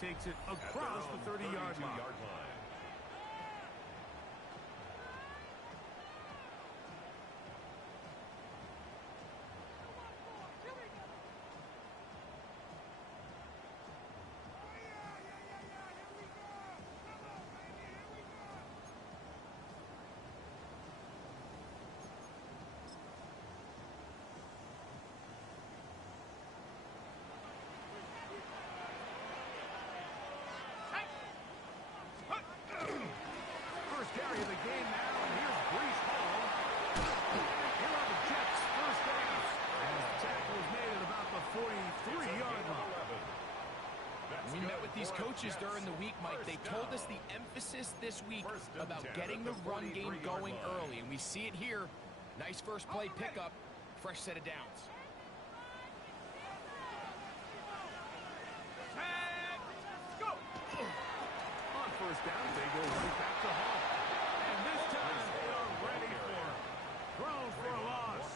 takes it across the 30-yard line. First carry of the game now, and here's Brees Hall. Here are the Jets' first down. And the tackle is made at about the 43-yard line. We met with these coaches during the week, Mike. They told us the emphasis this week about getting the run game going early, and we see it here. Nice first play pickup, fresh set of downs. On first down, they go right back to Hall. And this time they are ready for it. Thrown for a loss.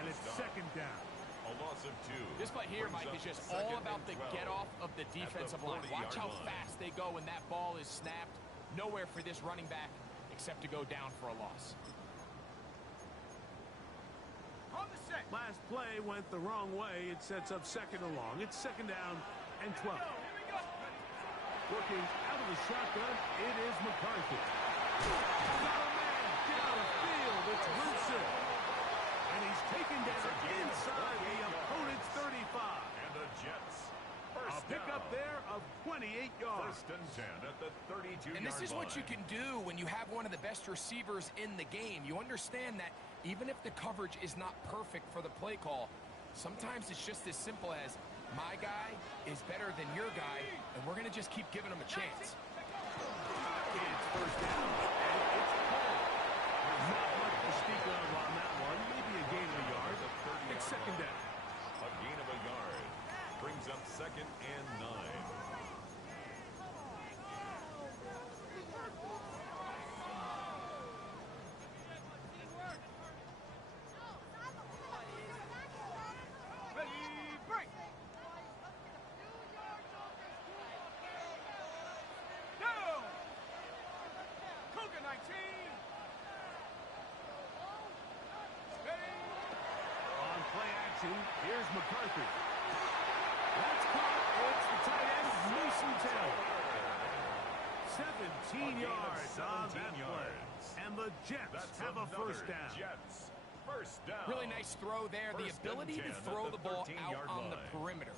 And it's second down. A loss of 2. This play here, Mike, is just all about the get-off of the defensive line. Watch how fast they go when that ball is snapped. Nowhere for this running back except to go down for a loss. On the set. Last play went the wrong way. It sets up second and long. It's second down and 12. Working out of the shotgun, it is McCarthy. Got a man downfield. It's Wilson. And he's taken down inside the opponent's 35. And the Jets. A pickup there of 28 yards. First and 10 at the 32-yard line. And this is what you can do when you have one of the best receivers in the game. You understand that even if the coverage is not perfect for the play call, sometimes it's just as simple as my guy is better than your guy, and we're going to just keep giving him a chance. It's first down, and it's called. Not much to speak of on that one. Maybe a gain of a yard. It's second down. A gain of a yard. Brings up second and 9. Here's McCarthy. That's caught. It's the tight end, Mason Taylor. 17 yards on that play. And the Jets have a first down. Jets. First down. Really nice throw there. The ability to throw the ball out on the perimeter.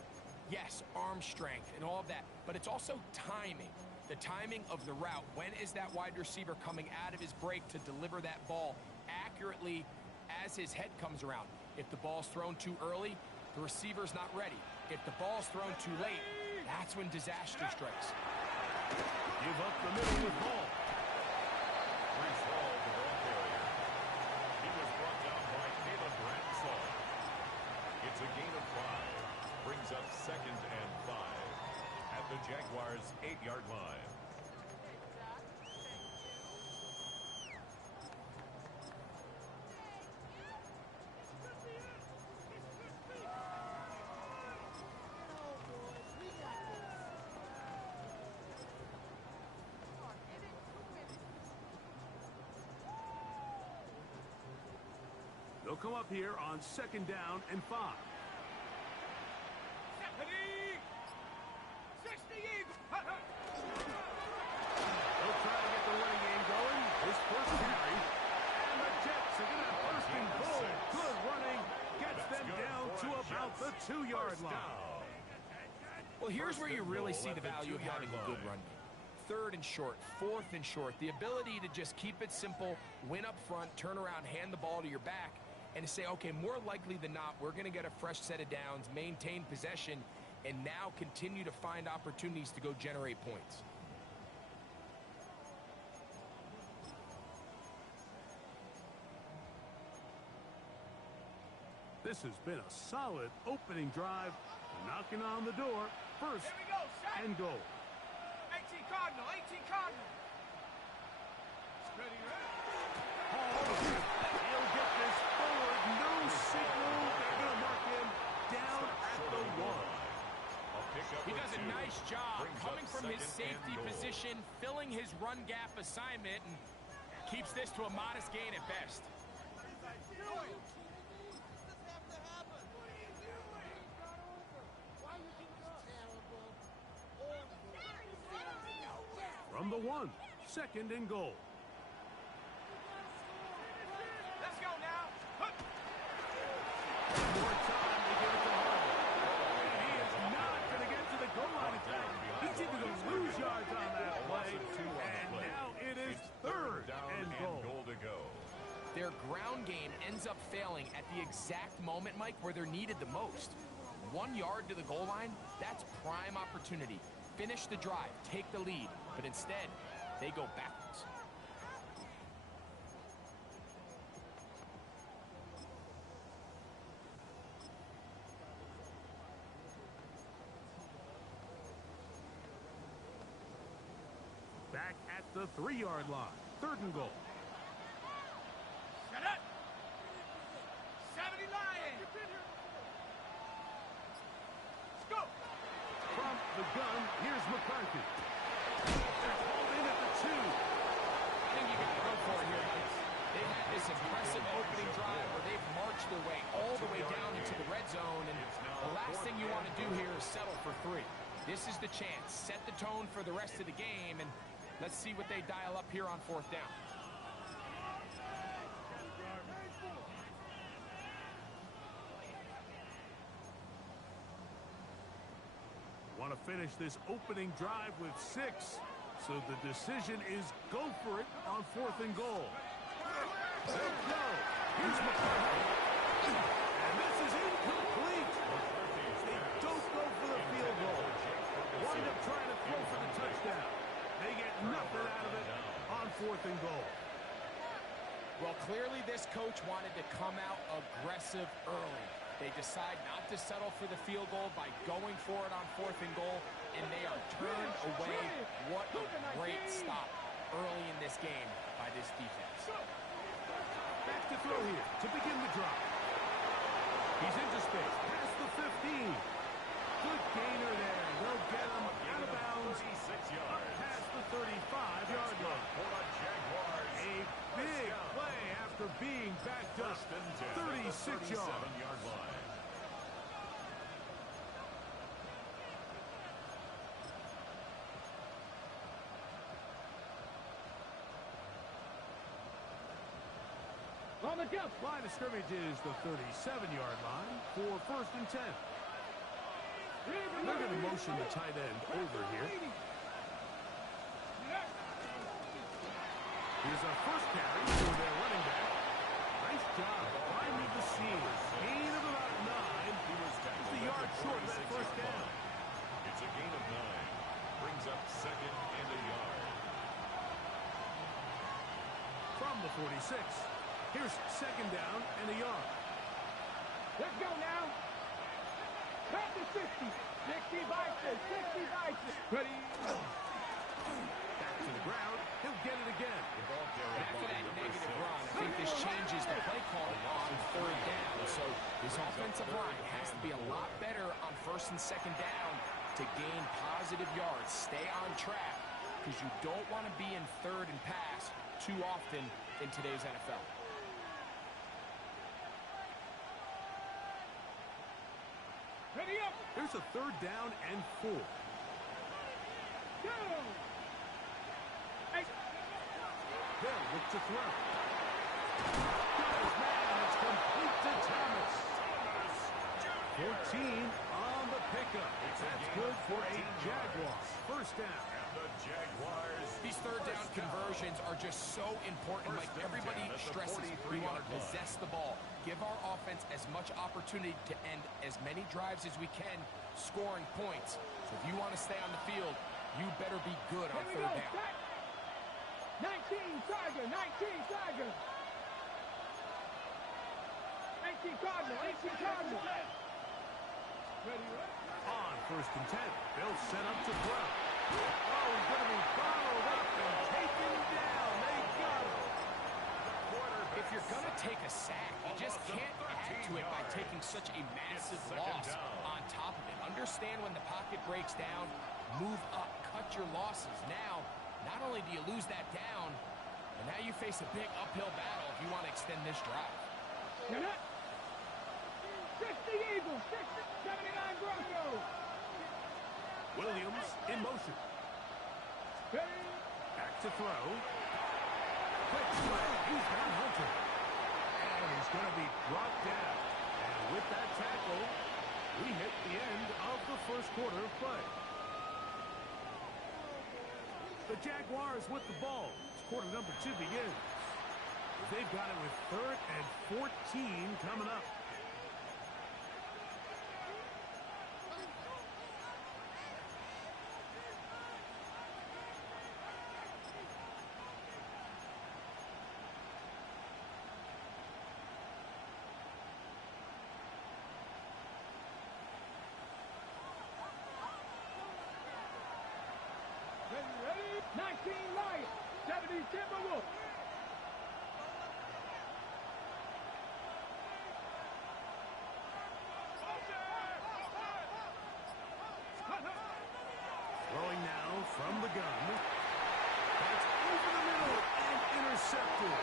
Yes, arm strength and all of that, but it's also timing. The timing of the route. When is that wide receiver coming out of his break to deliver that ball accurately as his head comes around? If the ball's thrown too early, the receiver's not ready. If the ball's thrown too late, that's when disaster strikes. Give up the middle with Hall. Brees Hall, the ball carrier. He was brought down by Caleb Bradshaw. It's a gain of 5. Brings up second and 5 at the Jaguars' 8-yard line. They'll come up here on second down and 5. They'll try to get the running game going. His first carry. And the Jets are going to first and goal. Good running. Gets them down to about the 2-yard line. Well, here's where you really see the value of having a good run game. Third and short, fourth and short. The ability to just keep it simple, win up front, turn around, hand the ball to your back, and to say, okay, more likely than not, we're going to get a fresh set of downs, maintain possession, and now continue to find opportunities to go generate points. This has been a solid opening drive, knocking on the door. First and goal. 18 Cardinal, 18 Cardinal. Steady, right? He'll get this forward. No signal. They're going to mark him down at the 1. He does a nice job coming safety position, filling his run gap assignment, and keeps this to a modest gain at best. From the 1, 2nd and goal. Let's go now. More time to give it to Hart. And he is not going to get to the goal line attack. He's either going to lose yards on that play, and now it is 3rd and goal to go. Their ground game ends up failing at the exact moment, Mike, where they're needed the most. 1 yard to the goal line, that's prime opportunity. Finish the drive, take the lead, but instead, they go backwards. back at the 3-yard line. 3rd and goal. Shut up. 70 Lions. Let's go. From the gun, here's McCarthy. They're called in at the 2. I think you got to go for it here. They've had this impressive opening drive where they've marched their way all the way down into the red zone, and the last thing you want to do here is settle for 3. This is the chance. Set the tone for the rest of the game, and let's see what they dial up here on 4th down. Want to finish this opening drive with 6. So the decision is go for it on 4th and goal. No. Here's McCarthy. And this is incomplete. They don't go for the field goal. Wind up trying to throw for the touchdown. They get nothing out of it on 4th and goal. Well, clearly this coach wanted to come out aggressive early. They decide not to settle for the field goal by going for it on 4th and goal, and they are turned away. What a great stop early in this game by this defense. Back to throw here to begin the drive. He's into space, past the 15. Good gainer there. They'll get him out of bounds, up past the 35-yard line. A big play after being backed up. 36 yards. On the jump. Line of scrimmage is the 37-yard line for 1st and 10. They're going to motion the tight end over here. Here's a first carry for their running back. Nice job finding the seams. Gain of about 9. Just a yard short of that first down. It's a gain of 9. Brings up 2nd and a yard. From the 46. Here's 2nd down and a yard. Let's go now. Back to 60. 60 Vikings. 60 Vikings. Ready. Back to the ground. He'll get it again. After that negative run, I think this changes the play calling on 3rd down. So this offensive line has to be a lot better on 1st and 2nd down to gain positive yards. Stay on track because you don't want to be in 3rd and pass too often in today's NFL. Ready up. There's a 3rd down and 4. Go. Hey. They'll look to throw. Got his man, and it's complete to Thomas. 14 on the pickup. That's good for a Jaguars. 1st down. The Jaguars. These 3rd down conversions are just so important. Like everybody stresses, we want to possess the ball. Give our offense as much opportunity to end as many drives as we can, scoring points. So if you want to stay on the field, you better be good on 3rd down. 19 Tiger. 19 Tiger. 18 Cardinal. 18 Cardinal. Ready, On 1st and 10. They'll set up to throw. Oh, he's going to be followed up and taken down. They got him. If you're going to take a sack, you just can't add to it by taking such a massive loss on top of it. Understand when the pocket breaks down, move up, cut your losses. Now, not only do you lose that down, but now you face a big uphill battle if you want to extend this drive. 60 Eagles, 79 Broncos. Williams in motion. Back to throw. Quick throw. He's got Hunter. And he's going to be brought down. And with that tackle, we hit the end of the first quarter of play. The Jaguars with the ball. Quarter number 2 begins. They've got it with 3rd and 14 coming up. Ready? 19 Lions, 70 Timberwolves. Throwing now from the gun. That's over the middle and intercepted.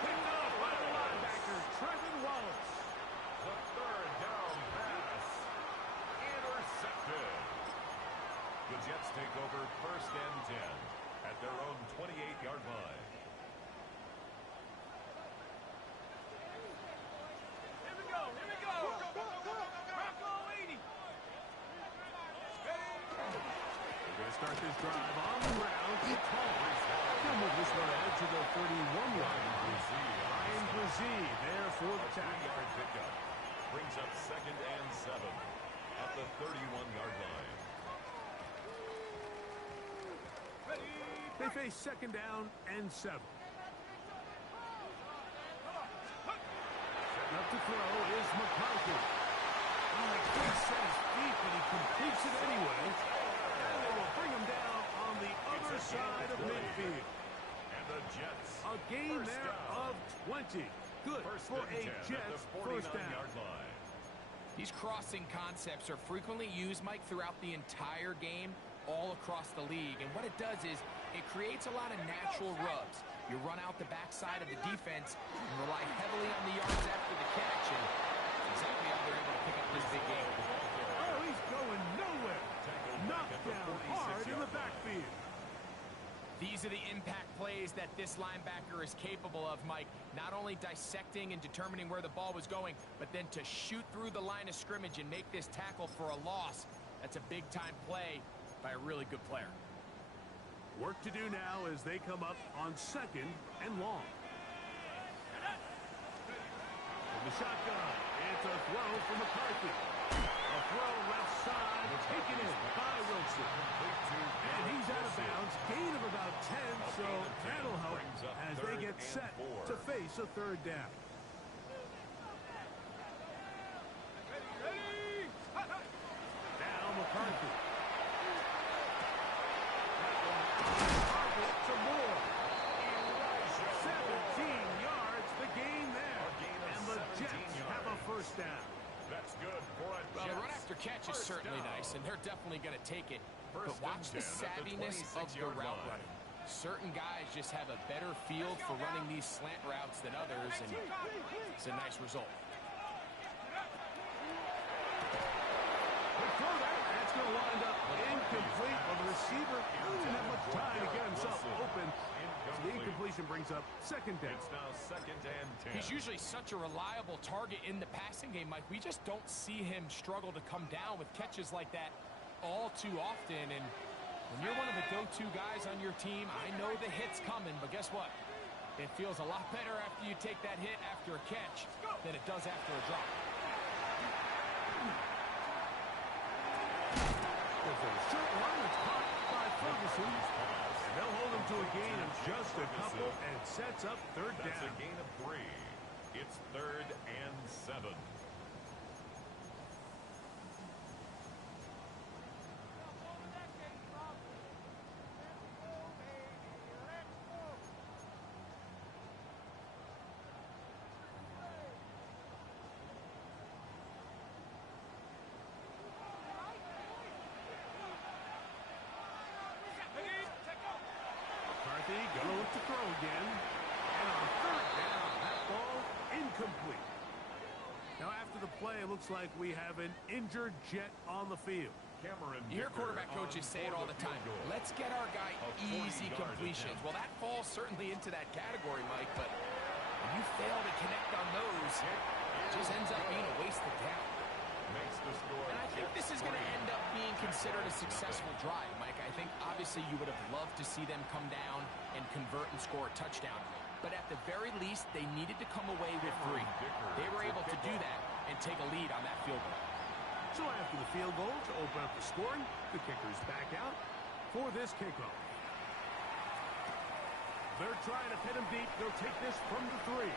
Picked up by the linebacker, Trevin Wallace. The 3rd down pass. Intercepted. The Jets take over 1st and 10 at their own 28-yard line. Here we go. Bronco 80. We're going to start this drive on the ground. He'll move this one ahead to the 31-yard line. Ryan Brzee there for the tackle. 3-yard pickup. Brings up 2nd and 7 at the 31-yard line. They face 2nd down and 7. Setting up to throw is McCarthy. He can't set his feet, but he completes it anyway. And they will bring him down on the other side of midfield. And the Jets. A gain there of 20. Good for a Jets first down. Line. These crossing concepts are frequently used, Mike, throughout the entire game, all across the league. And what it does is it creates a lot of natural rubs. You run out the backside of the defense and rely heavily on the yards after the catch. And that's exactly how they're able to pick up this big game. Oh, he's going nowhere. Knocked down hard in the backfield. These are the impact plays that this linebacker is capable of, Mike. Not only dissecting and determining where the ball was going, but then to shoot through the line of scrimmage and make this tackle for a loss. That's a big-time play by a really good player. Work to do now as they come up on 2nd and long. From the shotgun, it's a throw from McCarthy. A throw left side, taken in by Wilson. And he's out of bounds, gain of about 10, so that'll help as they get set to face a 3rd down. Now McCarthy. To Moore. 17 yards, the gain there. And the Jets have a 1st down. That's good for a Well, the Jets run after catch is first certainly down. nice, and they're definitely going to take it. But 1st watch and the 10 at the savviness of the 26-yard route line. running. Certain guys just have a better feel for running these slant routes than others, and it's a nice result. Good throw there. That's going to wind up incomplete. Well, the receiver didn't have much time to get himself open. So the incompletion brings up 2nd down. It's now 2nd and 10. He's usually such a reliable target in the passing game, Mike. We just don't see him struggle to come down with catches like that all too often. And when you're one of the go-to guys on your team, I know the hit's coming, but guess what? It feels a lot better after you take that hit after a catch than it does after a drop. There's a short run that's caught by Ferguson. And they'll hold him to a gain of just a couple and sets up 3rd down. That's a gain of 3. It's 3rd and 7. looks like we have an injured Jet on the field. You hear quarterback coaches say it all the time. Let's get our guy easy completions. Well, that falls certainly into that category, Mike, but when you fail to connect on those, it just ends up being a wasted down. And I think this is going to end up being considered a successful drive, Mike. I think obviously you would have loved to see them come down and convert and score a touchdown. But at the very least, they needed to come away with 3. They were able to do that and take a lead on that field goal. So after the field goal to open up the scoring, the kicker's back out for this kickoff. They're trying to pin him deep. They'll take this from the 3.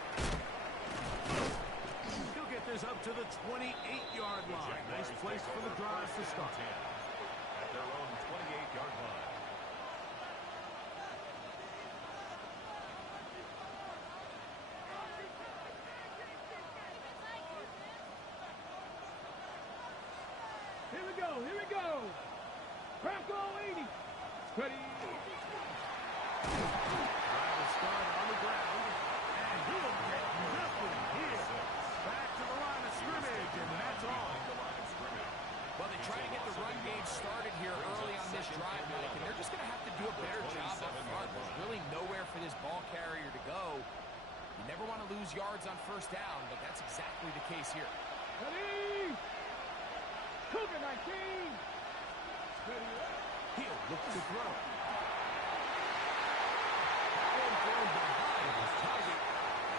He'll get this up to the 28-yard line. Nice place for the drive to start. At their own 28-yard line. Here we go, here we go. Crack all 80. Ready. Drive will start on the ground, and he'll get nothing here. Back to the line of scrimmage, and that's all. Well, they try to get the run game started here early on this drive, Mike, and they're just going to have to do a better job up front. There's really nowhere for this ball carrier to go. You never want to lose yards on first down, but that's exactly the case here. Ready. Cougar 19. Ready. He'll look to throw. And thrown behind his target.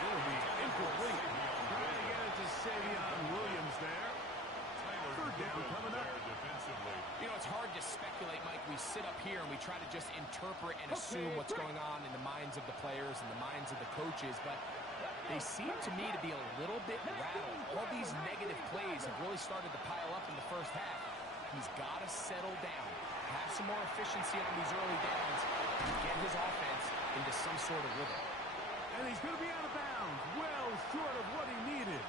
It'll be incomplete. Trying to get it to Savion Williams there. Third down coming up. You know, it's hard to speculate, Mike. We sit up here and we try to just interpret and assume what's going on in the minds of the players and the minds of the coaches, but they seem to me to be a little bit rattled. All these negative plays have really started to pile up in the first half. He's got to settle down, have some more efficiency on these early downs, and get his offense into some sort of rhythm. And he's going to be out of bounds, well short of what he needed.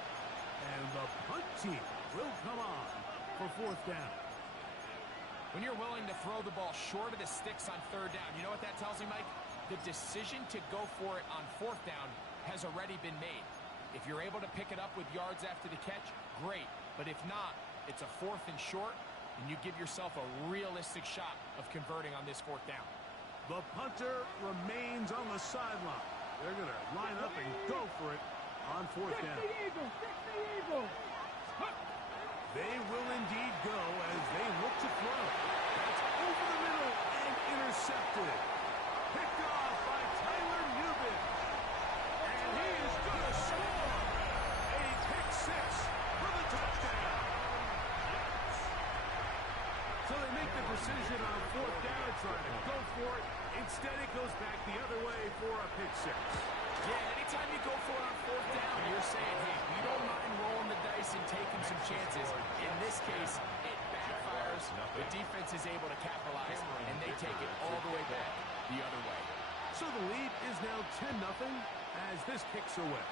And the punt team will come on for fourth down. When you're willing to throw the ball short of the sticks on third down, you know what that tells me, Mike? The decision to go for it on fourth down has already been made. If you're able to pick it up with yards after the catch, great. But if not, it's a 4th and short, and you give yourself a realistic shot of converting on this fourth down. The punter remains on the sideline. They're going to line up and go for it on fourth down. 60 Eagles, 60 Eagles. They will indeed go as they look to throw. That's over the middle and intercepted. Picked off by Tyler Newman. And he is going to score. A pick 6 for the touchdown. So they make the decision on fourth down, trying to go for it. Instead, it goes back the other way for a pick 6. Yeah, anytime you go for it on fourth down, you're saying, hey, we don't mind rolling the dice and taking some chances. In this case, it backfires. The defense is able to capitalize, and they take it all the way back the other way. So the lead is now 10-0 as this kicks away.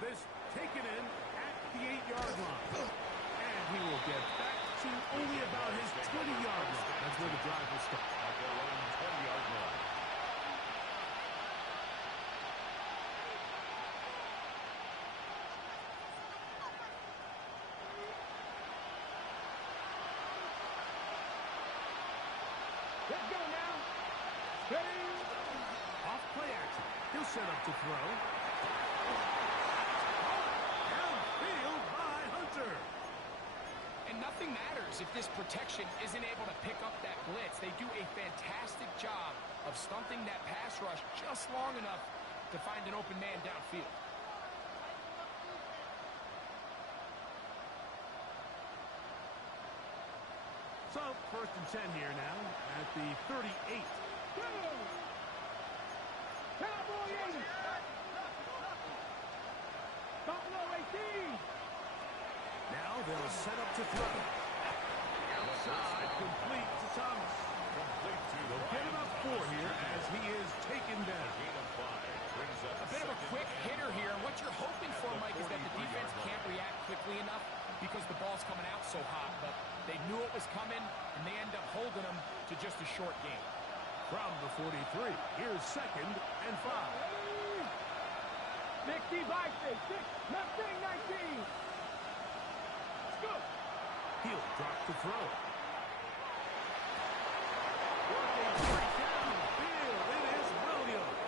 This taken in at the 8-yard line. And he will get back to only about his 20-yard line. That's where the drive will start. At their own 20-yard line. Let's go now. Ready. Off play action. He'll set up to throw. Downfield by Hunter. And nothing matters if this protection isn't able to pick up that blitz. They do a fantastic job of stumping that pass rush just long enough to find an open man downfield. So, first and 10 here now at the 38. Go. Cowboy 80. Buffalo 18. Now they'll set up to throw. Outside, complete to Thomas. They'll get him up 4 here as he is taken down. A bit of a quick hitter here. What you're hoping for, Mike, is that the defense can't react quickly enough because the ball's coming out so hot. But they knew it was coming, and they end up holding them to just a short game. From the 43, here's 2nd and 5. 60 Vikings. 6, nothing, 19. Let's go. He'll drop to throw. Working right downfield. It is Williams.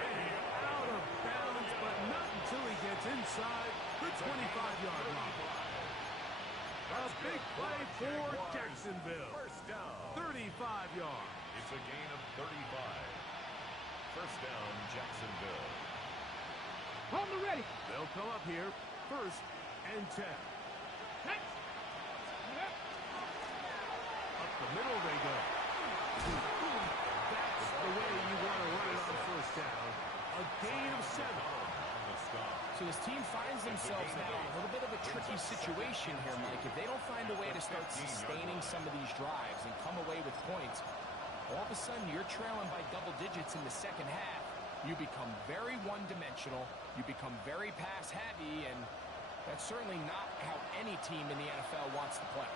And out of bounds, but not until he gets inside the 25-yard line. A big play for Jacksonville. First down. 35 yards. It's a gain of 35. First down, Jacksonville. On the ready. They'll come up here. First and 10. Up the middle they go. That's the way you want to run it on first down. A gain of 7. On the stop. So this team finds themselves now in a little bit of a tricky situation here, Mike. If they don't find a way to start sustaining some of these drives and come away with points, all of a sudden you're trailing by double digits in the second half. You become very one-dimensional. You become very pass-heavy, and that's certainly not how any team in the NFL wants to play.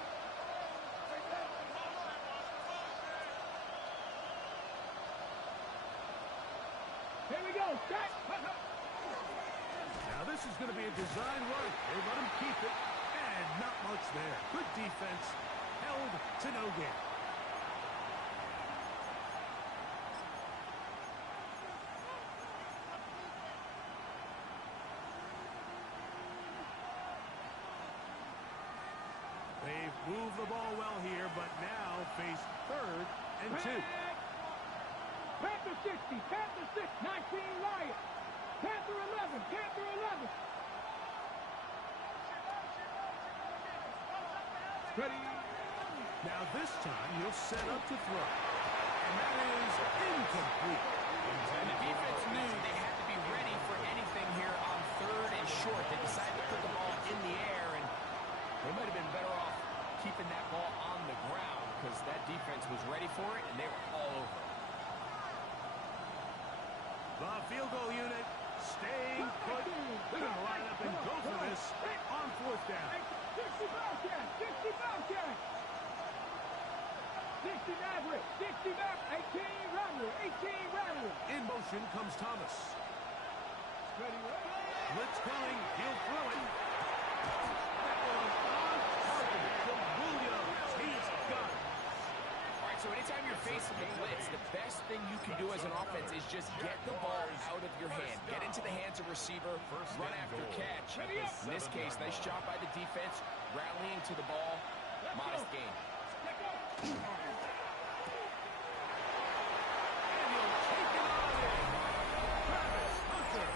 Here we go. Set. Now this is going to be a design run. They let him keep it, and not much there. Good defense. Held to no gain. They've moved the ball well here, but now face 3rd and 2. Panther 60, Panther 6, 19 Lions. Panther 11, Panther 11. Ready. Now this time he'll set up to throw. And that is incomplete. And the defense knew they had to be ready for anything here on 3rd and short. They decided to put the ball in the air, and they might have been better off keeping that ball on the ground because that defense was ready for it, and they were all over it. The field goal unit staying put. They're going to line up and go for this on 4th down. 60 Bobcat, 60 Bobcat. 60 Maverick, 60 Maverick, 18 Rattler, 18 Rattler. In motion comes Thomas. Ready, ready. Blitz coming. He'll throw it. That one on target to Williams. He's got it. All right, so anytime you're facing the blitz, the best thing you can do as an offense is just get the ball out of your hand. Get into the hands of receiver, run after catch. In this case, nice job by the defense, rallying to the ball. Modest gain. And he'll take it on in. Travis Hunter.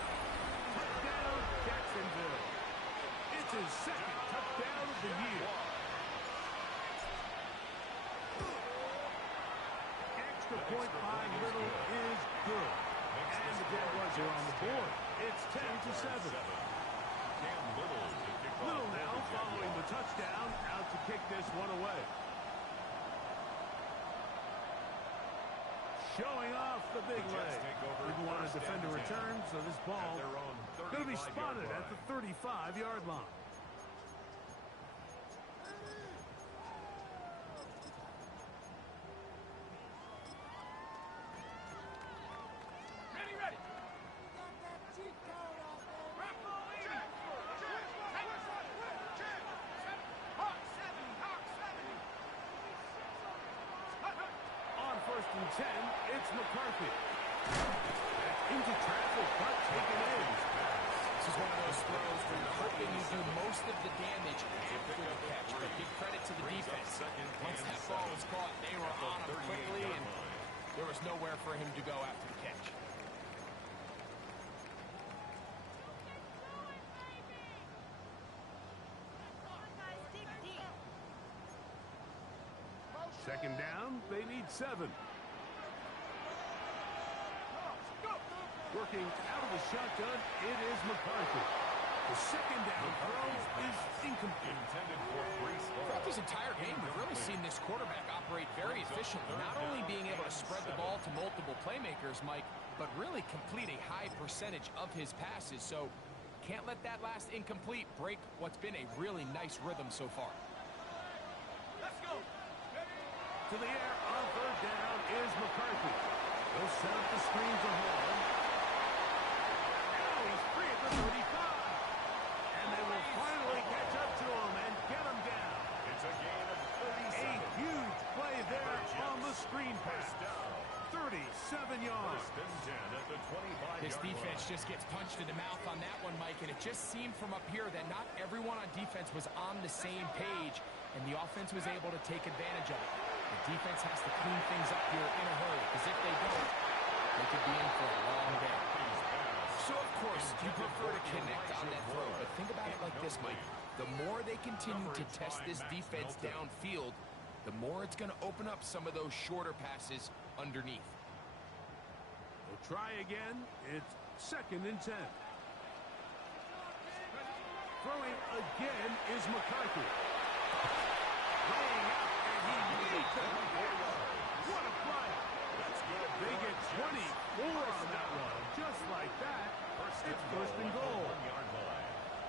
Touchdown, Jacksonville. It's his 2nd touchdown of the year. Extra point by Little is good. And the Jaguars are on the board. It's 10-7. Cam Little to kick off. Little now following the touchdown, out to kick this one away. Showing off the big leg. Didn't want to defend a return, so this ball going to be spotted at the 35-yard line. Ready, ready. On 1st and 10, it's McCarthy. That's into traffic, but taken in. This is one of those throws where you're hoping you do most of the damage after the catch. But give credit to the defense. Once that ball was caught, they were on him quickly, and there was nowhere for him to go after the catch. Second down, they need 7. Working out of the shotgun, it is McCarthy. The second down throw is incomplete. Intended for Brees Hall. Throughout this entire game, we've really seen this quarterback operate very efficiently. Not only being able to spread the ball to multiple playmakers, Mike, but really complete a high percentage of his passes. So can't let that last incomplete break what's been a really nice rhythm so far. Let's go. To the air on 3rd down is McCarthy. They'll set up the screen to Hall. Now This defense just gets punched in the mouth on that one, Mike, and it just seemed from up here that not everyone on defense was on the same page, and the offense was able to take advantage of it. The defense has to clean things up here in a hurry, because if they don't, they could be in for a long day. So, of course, you prefer to connect on that throw, but think about it like this, Mike. The more they continue to test this defense downfield, the more it's going to open up some of those shorter passes underneath. We'll try again. It's 2nd and 10. Throwing again is McCarthy. Laying out, and he needs it. What a play. They get 24 on that one. Just like that, it's 1st and goal.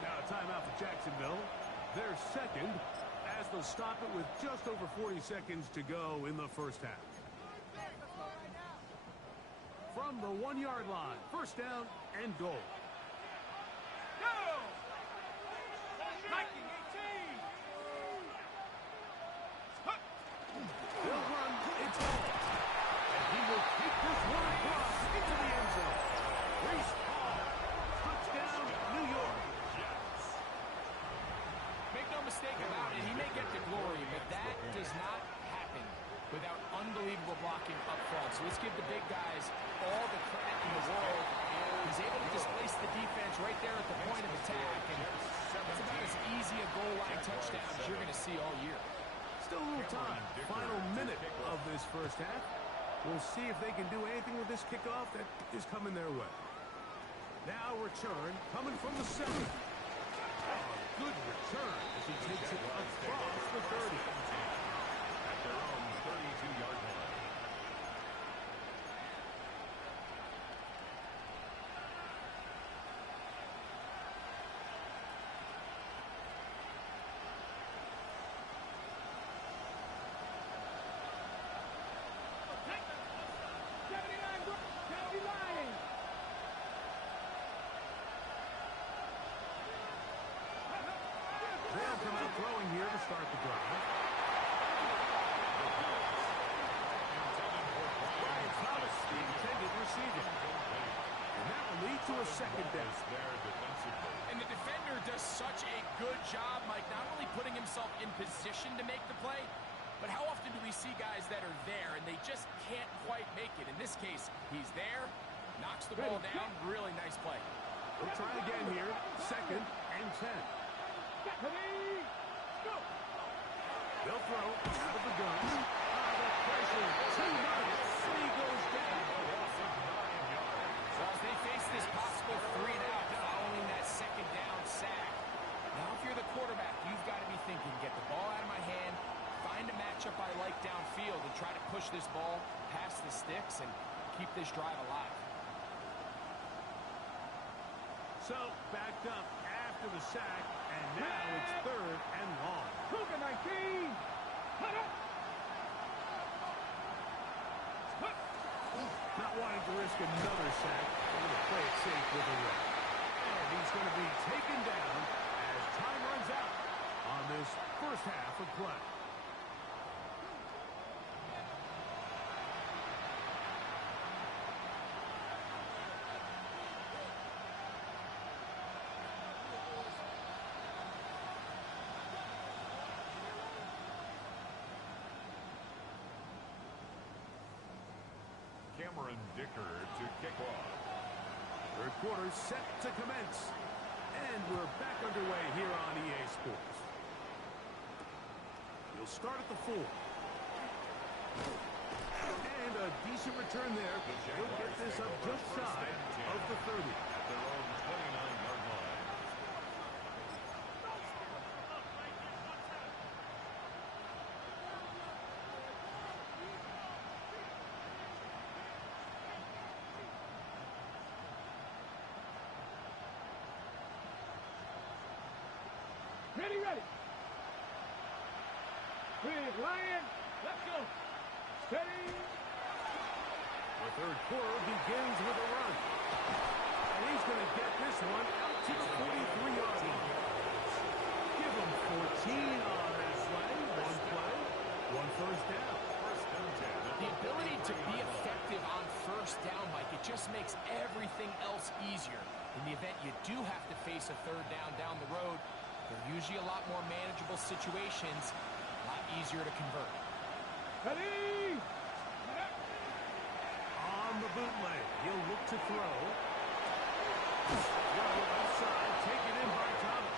Now a timeout for Jacksonville. They're second, as they'll stop it with just over 40 seconds to go in the first half. From the 1-yard line, 1st down and goal. Go! Striking 18! They'll run, it's all. And he will take this one across into the end zone. Reese Hall, touchdown, New York. Make no mistake about it, he may get the glory, but that does not happen without unbelievable blocking up front. So let's give the big guys all the credit in the world. He's able to displace the defense right there at the point of attack, and that's about as easy a goal line touchdown as you're going to see all year. Still a little time. Final minute of this first half. We'll see if they can do anything with this kickoff that is coming their way. Now return coming from the 7. Good return as he takes it across the 30. At their own 32-yard line. They'll come out throwing here to start the drive. Brian Thomas, the intended receiver. And that will lead to a 2nd down. And the defender does such a good job, Mike, not only putting himself in position to make the play, but how often do we see guys that are there and they just can't quite make it? In this case, he's there, knocks the ball down, really nice play. We'll try again here, 2nd and 10. They'll throw out of the gun. The pressure, too much, and he goes down. So as they face this possible 3 and out following that 2nd down sack, now if you're the quarterback, you've got to be thinking, get the ball out of my hand, find a matchup I like downfield, and try to push this ball past the sticks and keep this drive alive. So, backed up after the sack, and now it's 3rd and long. Cougar 19! Cut up! Not wanting to risk another sack, they're going to play it safe with a run. And he's going to be taken down as time runs out on this first half of play. Cameron Dicker to kick off. Third quarter set to commence. And we're back underway here on EA Sports. He'll start at the 4. And a decent return there. He'll get this up just shy of the 30. At their own 29-yard line. Ready. Big Lion, let's go. Steady. The third quarter begins with a run. And he's going to get this one out to the 43-yard line. Give him 14 on that play. One first down. The ability to be effective on first down, Mike, it just makes makes everything else easier. In the event you do have to face a third down the road, they're usually a lot more manageable situations, a lot easier to convert. Ready? On the bootleg, he'll look to throw. Outside, taken in by Thomas.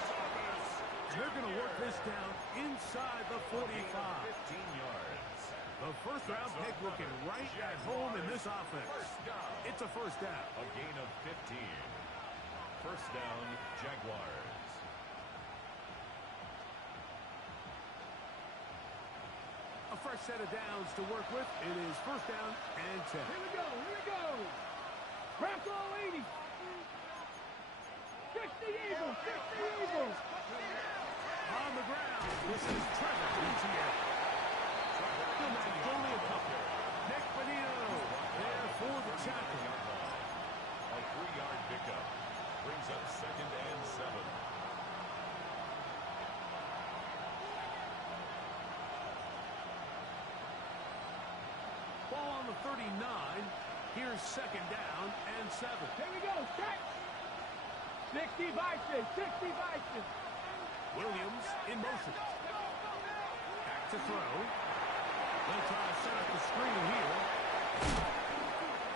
They're going to work this down inside the 45. 15 yards. The first round pick looking right at home in this offense. It's a first down. A gain of 15. First down, Jaguars. A fresh set of downs to work with. It is first down and 10. Here we go, here we go. Crack all 80. 60 Eagles, 60 Eagles. On the ground, this is Trevor Etienne. Still not only a couple. Nick Benito there for the tackle. A 3-yard pickup. Brings up second and 7. Ball on the 39. Here's second down and 7. Here we go, check. 60 Vices, 60 Vices. Williams in motion. Back to throw. They'll try to set up the screen here.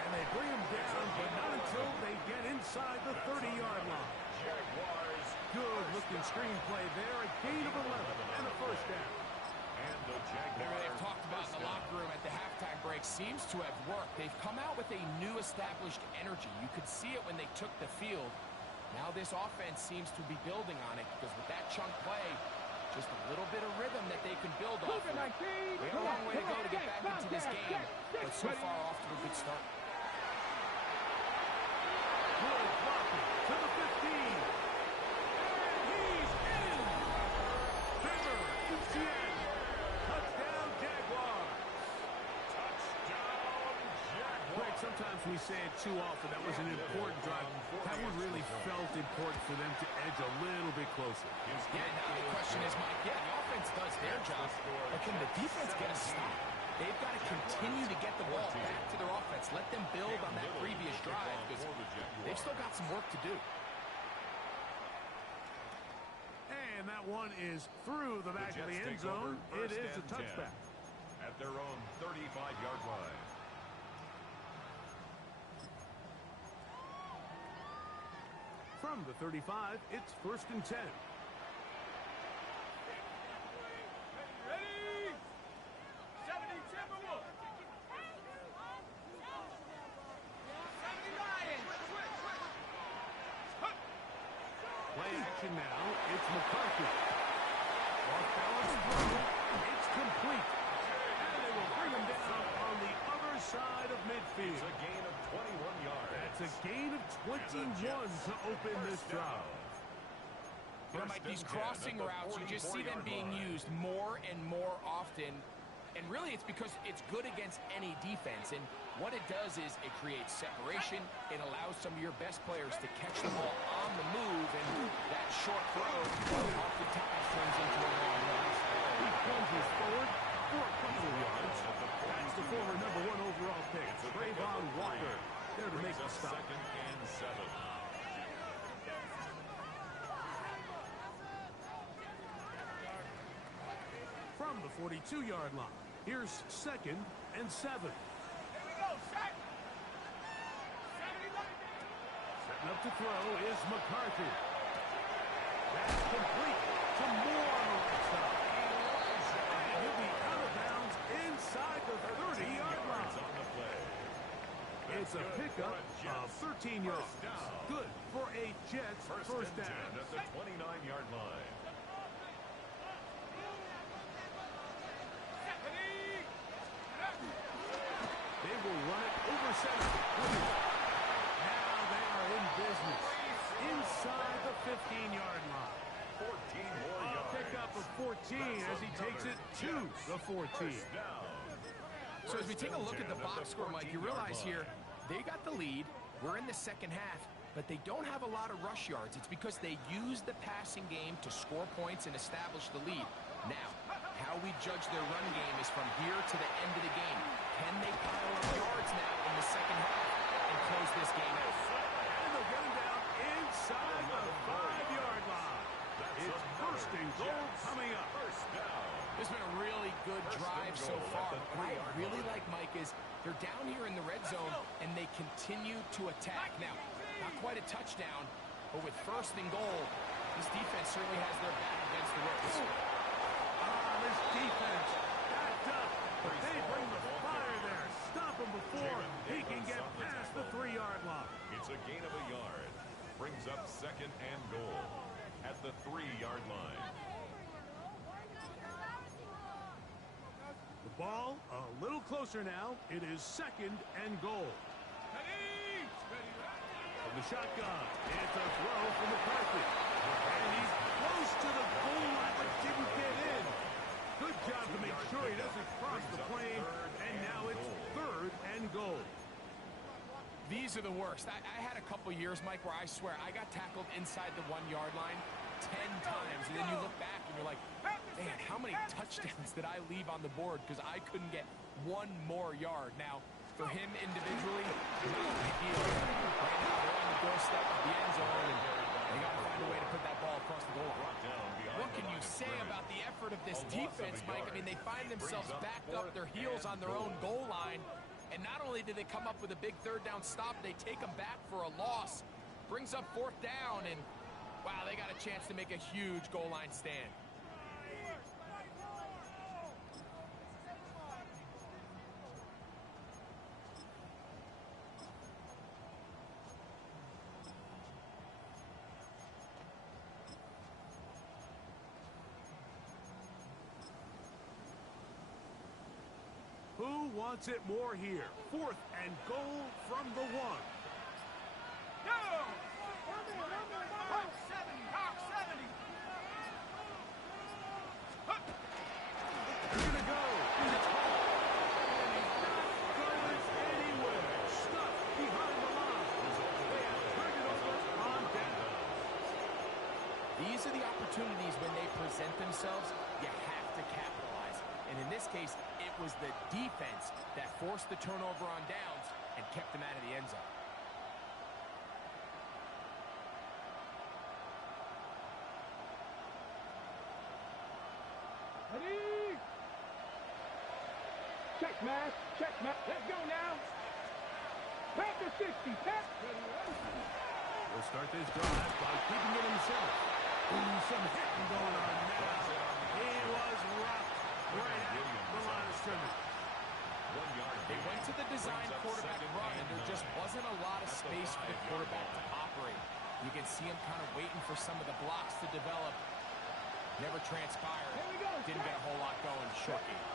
And they bring him down, but not until they get inside the 30-yard line. Jaguars. Good looking screenplay there. A gain of 11 and a first down. And the Whatever Jaguars. they've talked about in the locker room at the halftime break seems to have worked. They've come out with a new established energy. You could see it when they took the field. Now this offense seems to be building on it because with that chunk play, just a little bit of rhythm that they can build off of. They have a long way to go to get back into this game, but so far off to a good start. Good blocking to the 15. And he's in. Trevor Etienne. Touchdown, Jaguars. Touchdown, Jaguars. Greg, sometimes we say it too often. That was an important drive. That one really felt important for them to edge a little bit closer. Yeah, now the question is, Mike, yeah, the offense does their job, but can the defense get a stop? They've got to continue to get the ball back to their offense. Let them build on that previous drive because they've still got some work to do. And that one is through the back of the end zone. It is a touchback. At their own 35-yard line. From the 35, it's first and 10. Ready? 70 Timberwolves. 70 Lions. Play action now. It's McCarthy. Off balance throw. It's complete. And they will bring him down on the other side of midfield. It's a gain of 21 yards. That's a gain of 21 to open this drive. You know, Mike, these crossing routes, you just see them being used more and more often. And really, it's because it's good against any defense. And what it does is it creates separation. It allows some of your best players to catch the ball on the move. And that short throw oftentimes turns into a long run. He plunges forward for a couple of yards. That's the former #1 overall pick, Trayvon Walker, there to make the stop. Second and 7. From the 42-yard line, here's second and 7. Here we go, set. 70 Lions. Setting up to throw is McCarthy. That's complete to Moore on the right side. And he'll be out of bounds inside the 30-yard line. On the play. It's a pickup of 13 yards. Good for a Jets first and 10 down. at the 29-yard line. They will run it over center. Now they are in business. Inside the 15-yard line. 14 more A yards. pickup of 14 as he takes it to the 14. First down. So as we take a look at the box score, Mike, you realize here, they got the lead. We're in the second half, but they don't have a lot of rush yards. It's because they use the passing game to score points and establish the lead. Now, how we judge their run game is from here to the end of the game. Can they pile up yards now in the second half? And close this game out. And they'll get him down inside the 5-yard line. It's first and goal coming up. First down. This has been a really good drive so far. What I really like, Mike, is they're down here in the red zone, and they continue to attack. Now, not quite a touchdown, but with first and goal, this defense certainly has their back against the ropes. This defense backed up, but they bring the fire there. Stop him before he can get past the 3-yard line. It's a gain of a yard. Brings up second and goal at the 3-yard line. The ball a little closer now. It is second and goal. From the shotgun, it's a throw from McCarthy. And he's close to the goal line, but didn't get in. Good job to make sure he doesn't cross the plane. And now it's third and goal. These are the worst. I had a couple years, Mike, where I swear I got tackled inside the 1-yard line 10 times. And then you look back and you're like, man, how many touchdowns did I leave on the board because I couldn't get one more yard? Now, for him individually, not a big deal. Right now, they're on the doorstep of the end zone, and they got to find a way to put that ball across the goal line. What can you say about the effort of this defense, Mike? I mean, they find themselves backed up their heels on their own goal line, and not only do they come up with a big third-down stop, they take them back for a loss. Brings up fourth down, and, wow, they got a chance to make a huge goal line stand. Who wants it more here? Fourth and goal from the 1. They're going to go. It's home. And he's not going anywhere. Stuck behind the line. They have turned it over on down. These are the opportunities when they present themselves, you have to capitalize. And in this case, it was the defense that forced the turnover on downs and kept them out of the end zone. Ready? Check, Matt. Check, Matt. Let's go now. Back to 60. Pat. We'll start this drive by keeping it himself. Ooh, some hitting going on now. He was rocked right at the line of scrimmage. They went to the design quarterback run, and there just wasn't a lot of space for the quarterback to operate. You can see him kind of waiting for some of the blocks to develop. Never transpired. Didn't get a whole lot going. Short game.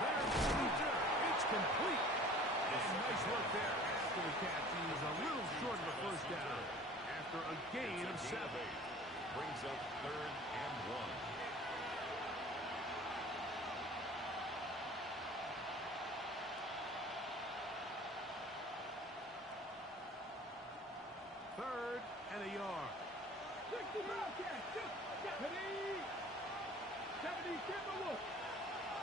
There's the return. It's complete. And nice work there after the catch. He was a little short of the first down after a gain of 7. Brings up third and 1. Third and a yard. 60 Bobcat. 70. 70 Timberwolf.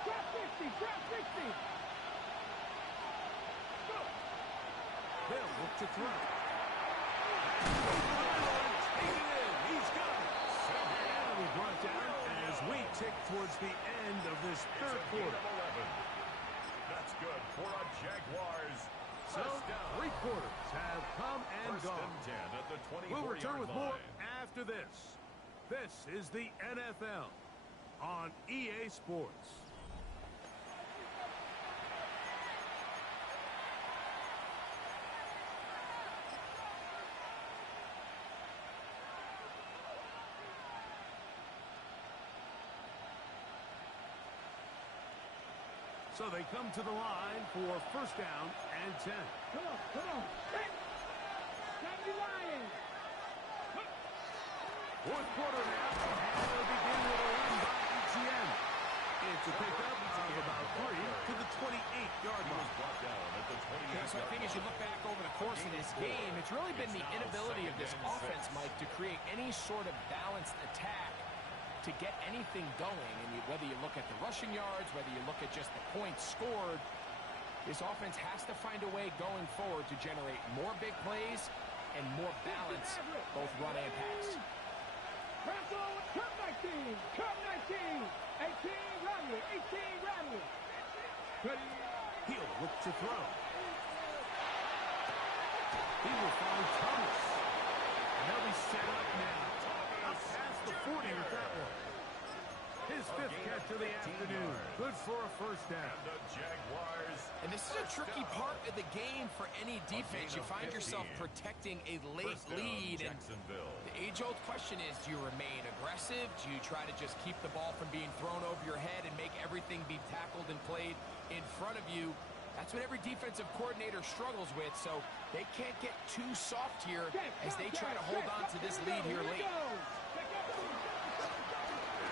Drop 60. Drop 60. Go. They'll look to throw. Take it in. He's got it. And we brought down as we tick towards the end of this third quarter. That's good for a Jaguars. So, 3 quarters have come and First gone. and 10 at the 24-yard We'll return with more line. after this. This is the NFL on EA Sports. So they come to the line for first down and 10. Come on. Come on. 70 Lions. Fourth quarter now, and they'll begin with a run by ETN. It's a pickup of about 3 to the 28-yard line. Yeah, so I think as you look back over the course of this game, it's really been the inability of this offense, Mike, to create any sort of balanced attack to get anything going. And whether you look at the rushing yards, whether you look at just the points scored, This offense has to find a way going forward to generate more big plays and more balance, both run and pass. Cut 19, cut 19, 18, Radley, 18, Radley. He'll look to throw. He will find Thomas. And they'll be set up now. Up past the 40 with that one. His fifth catch of the afternoon. Good for a first down. And the Jaguars. And this is a tricky part of the game for any defense. You find yourself protecting a late lead. And the age-old question is, do you remain aggressive? Do you try to just keep the ball from being thrown over your head and make everything be tackled and played in front of you? That's what every defensive coordinator struggles with, so they can't get too soft here as they try to hold on to this lead here late.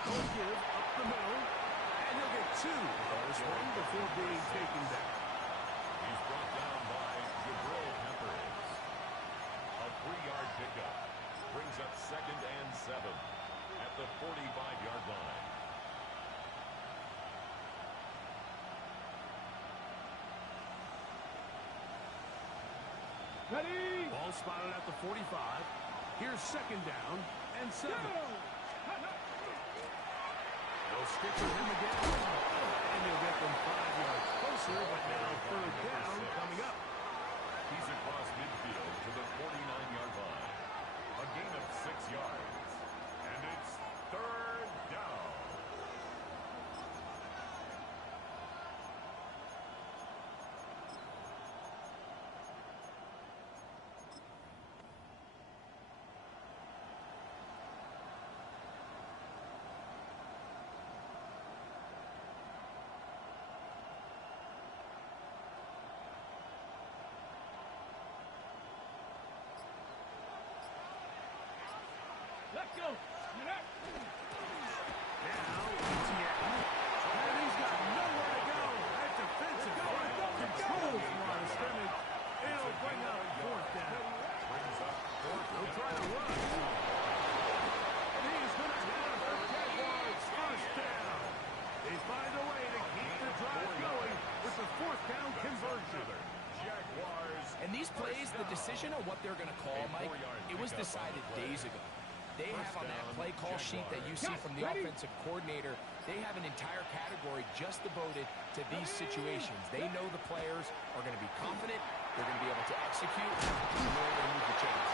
He'll give up the middle, and he'll get two on this one before being taken down. He's brought down by Jabril Peppers. A 3-yard pickup brings up 2nd and 7 at the 45-yard line. Ready? Ball spotted at the 45. Here's 2nd down and 7. They'll stick with him again. And they'll get them 5 yards closer, but now 3rd down coming up. He's across midfield to the 49-yard line. A gain of 6 yards. And it's 3rd down. Let's go. Now, Etienne. And he's got nowhere to go. That defensive front controls the line of scrimmage. It'll bring up 4th down. Brings up 4th He'll try to rush. And he's going to have the Jaguars 1st down. They find a way to keep the drive going with the 4th down conversion. Jaguars. And these plays, the decision on what they're going to call, Mike, it was decided days ago. They have on that play call sheet that you see from the offensive coordinator, they have an entire category just devoted to these situations. They know the players are going to be confident, they're going to be able to execute, and they're going to move the chains.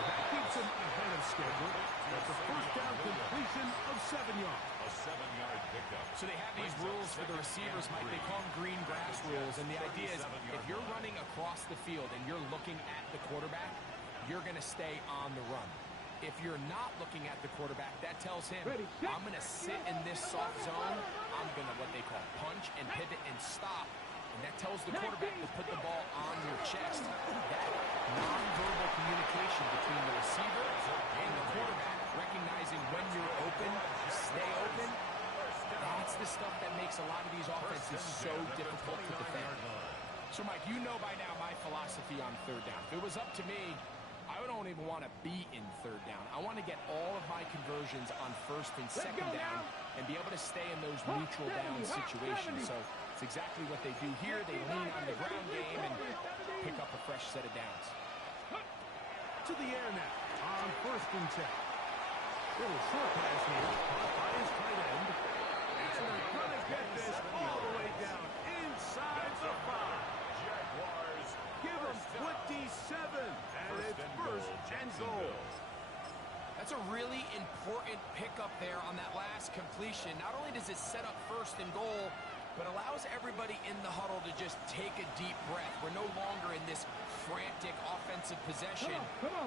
That keeps him ahead of schedule. That's a 1st down completion of 7 yards. A 7-yard pickup. So they have these rules for the receivers, Mike. They call them green grass rules, and the idea is if you're running across the field and you're looking at the quarterback, you're going to stay on the run. If you're not looking at the quarterback, that tells him, I'm going to sit in this soft zone. I'm going to what they call punch and pivot and stop. And that tells the quarterback to put the ball on your chest. That nonverbal communication between the receiver and the quarterback, recognizing when you're open, stay open, that's the stuff that makes a lot of these offenses so difficult to defend. So, Mike, you know by now my philosophy on 3rd down. If it was up to me, I don't even want to be in 3rd down. I want to get all of my conversions on 1st and 2nd down and be able to stay in those neutral down situations. So it's exactly what they do here. They lean on the ground game and pick up a fresh set of downs. To the air now on 1st and 10. Little short pass here, caught by his tight end. And they're going to get this all the way down inside the 5. Jaguars. Give them 27. And it's 1st and goal. That's a really important pickup there on that last completion. Not only does it set up 1st and goal, but allows everybody in the huddle to just take a deep breath. We're no longer in this frantic offensive possession.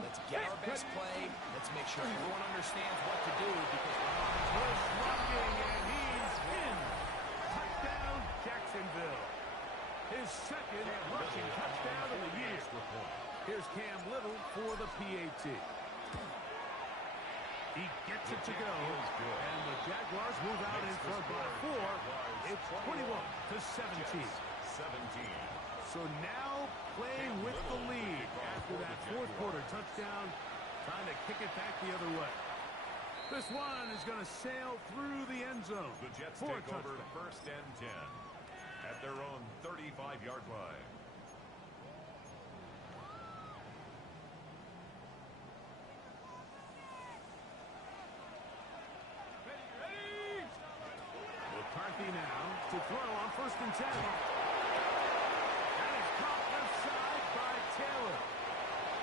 Let's get our best play. Let's make sure everyone understands what to do because we're not push blocking, and he's in. Touchdown, Jacksonville. His 2nd rushing touchdown of the year. Here's Cam Little for the PAT. He gets it to go, and the Jaguars move out in front by 4. It's 21-17. So now playing with the lead after that 4th quarter touchdown, trying to kick it back the other way. This one is going to sail through the end zone. The Jets for a take over touchdown. 1st and 10 at their own 35-yard line. McCarthy now to throw on 1st and 10. And it's caught left side by Taylor.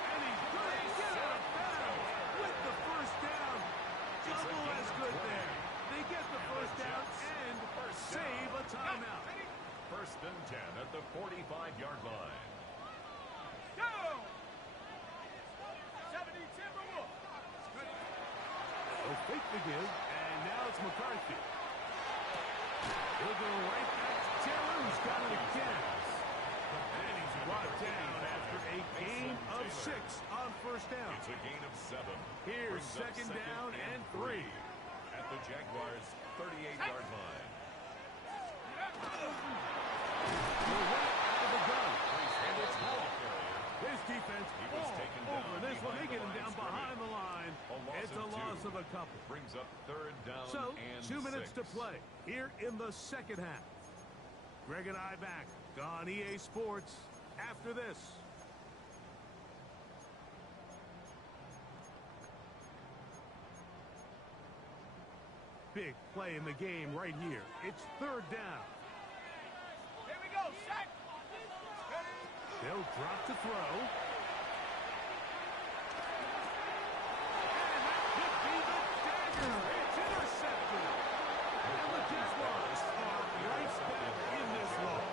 And he's going to get out of bounds with the 1st down. Double as good there. They get the 1st down and save a timeout. 1st and 10 at the 45-yard line. Go! 70 Timberwolves. They'll fake the give, and now it's McCarthy. He'll go right back to Taylor, who's got it again. And he's brought down after a gain of 6 on 1st down. It's a gain of 7. Here's Brings up 2nd down and 3. At the Jaguars' 38-yard line. They're right out of the gun. And it's Hall. His defense all over this one. They get him down behind the line. It's a loss of a couple. Brings up 3rd down So, and 2 minutes 6. to play here in the 2nd half. Greg and I back on EA Sports after this. Big play in the game right here. It's 3rd down. Here we go, set. They'll drop to throw. And that could be the dagger. It's intercepted. And the Jaguars are right back in this one.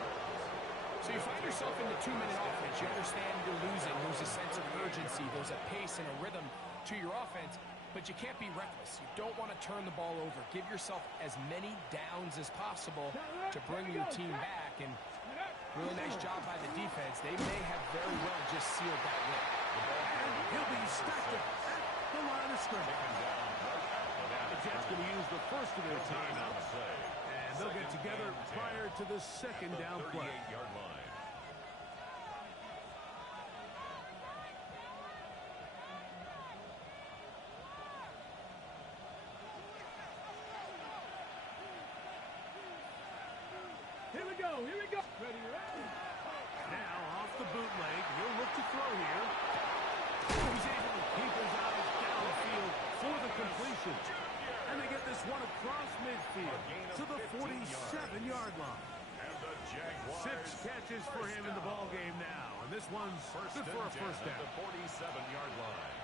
So you find yourself in the 2-minute offense. You understand you're losing. There's a sense of urgency. There's a pace and a rhythm to your offense. But you can't be reckless. You don't want to turn the ball over. Give yourself as many downs as possible to bring your team back. And really nice job by the defense. They may have very well just sealed that win. And he'll be stacked at the line of scrimmage. The Jets going to use the first of their timeouts. And they'll get together prior to the 2nd down play. 38-yard line. Here we go, here we go. Ready, ready. Now off the bootleg, he'll look to throw here. He's able to keep his eyes downfield for the completion. And they get this one across midfield to the 47-yard line. And the Jaguars 6 catches for him in the ball game now. And this one's good for a 1st at down. the 47-yard line.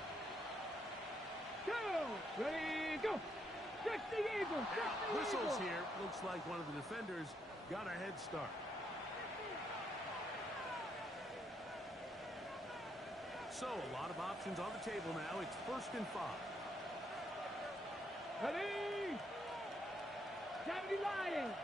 Go! Ready, go! Check the Eagles! Now, Check the whistles Eagles! here. Looks like one of the defenders got a head start. So, a lot of options on the table now. It's 1st and 5. Ready! 70 Lions!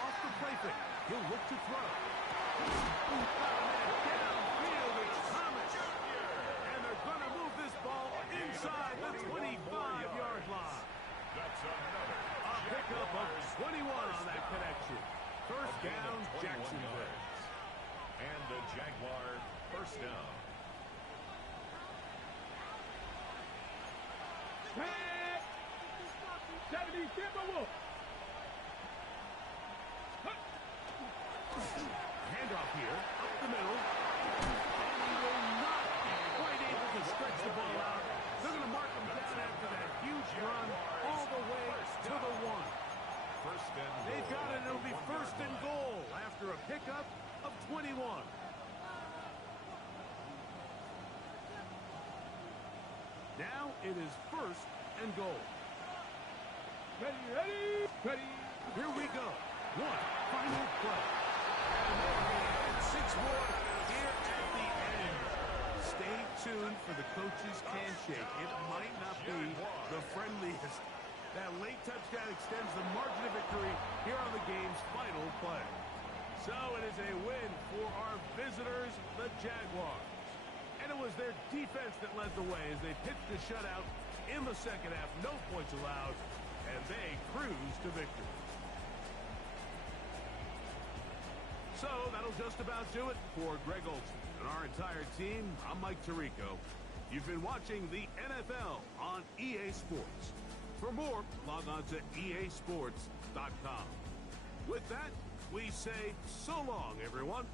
Off the play fake. He'll look to throw. Downfield, it's Thomas. And they're going to move this ball inside the 25-yard line. That's another. A pickup of 21 on that connection. 1st down, Jacksonville. And the Jaguar 1st down. Set! 70 Timberwolves! Handoff here, up the middle. And he will not be quite able to stretch the ball out. They're going to mark him down after that huge run all the way to the 1. 1st and goal. They've got it. It'll be 1st and goal after a pickup of 21. Now it is 1st and goal. Ready, ready, ready. Here we go. One final play. And then we add 6 more here at the end. Stay tuned for the coach's handshake. It might not be the friendliest. That late touchdown extends the margin of victory here on the game's final play. So it is a win for our visitors, the Jaguars. And And it was their defense that led the way as they pitched a shutout in the second half. No points allowed, and they cruised to victory. So that'll just about do it for Greg Olson and our entire team. I'm Mike Tirico. You've been watching the NFL on EA Sports. For more, log on to easports.com. With that, we say so long, everyone.